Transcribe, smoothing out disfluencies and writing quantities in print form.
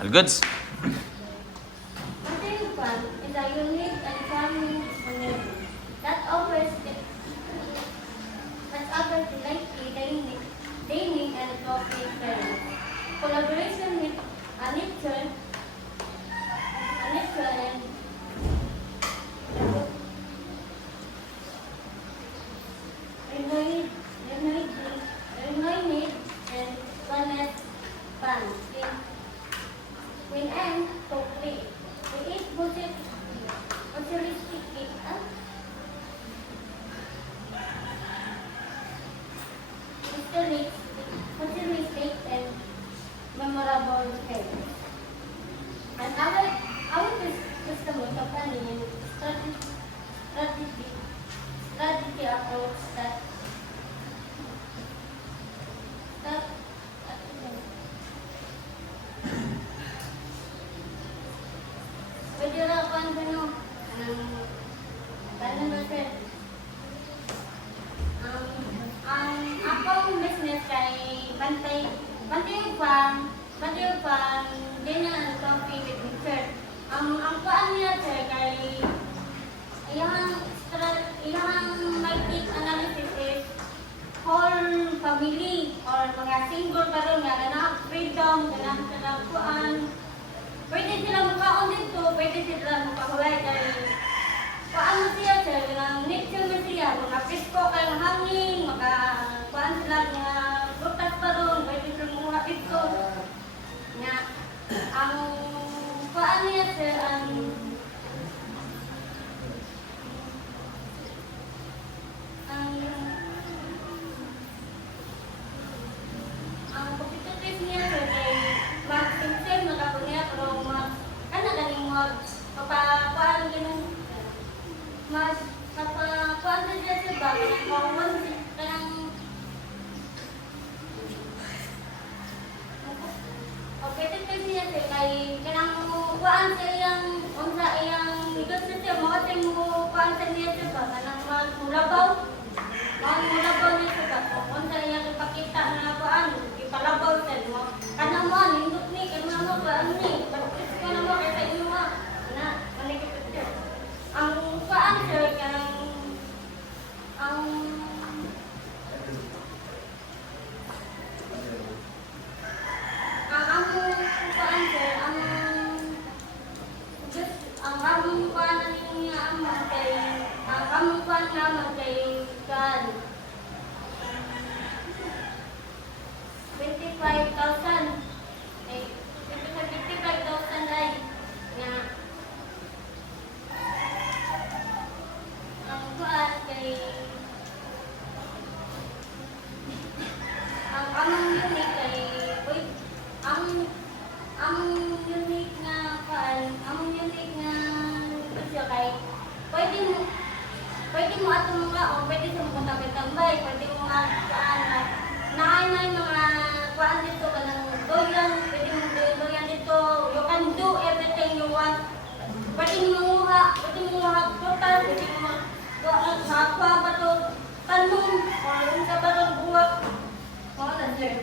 All goods? Material Farm is a unique and farming community that offers delightful dining and coffee experience. Collaboration with nature and Renowned and planet fun. When I'm complete, we eat futuristic and memorable flavors. And our customer company and strategy approach that pwede na ako ang tanong ba sir? Ang akong business kay Bantay Farm, ganyan coffee with dessert. Ang paan niya sir kay iyang market analysis is whole family or mga single karon nga ganang freedom, ganang kuan. Pwede sila makaon dito, pwede sila makahulay kay paano siya sir, ganang nature na siya, mga presko kay ng hangin, kuan sila nga butas pa ron, pwede sila mga dito. Nga, ang kuan niya sir, ang competitive niya sir kay mag-sincere magkapon niya pero ganing papakuan ganun mas papakuan na siya sir ba kanang competitive niya sir kay kanang kuan sa iyang unsa iyang negosyo siya mo kuan sa niya sir ba kanang mulabaw niya sir ba unsa iyang ipakita na kuan ipalabaw sir mo kanang mo nindot ni kanang mo kuan ni pagkis ko na mo kay sa inyo mo na manikip sir ang kuan sir kanang ang kuan sir ang among kuan niya amon kay ang among kuan naman kay kan 25,000 ay 55,000 ay nga ang kuan kay ang among unique kay ang unique nga kuan among unique nga isyo kay pwede mo ato mga o pwede sa mga tambay pwede mo nga kuan naay mga kuan dito kanang doyan pwede mo doyan dito you can do everything you want pwede mo manguha total pwede mo hapa ba to tanong or unsa ba to buwak mga na sir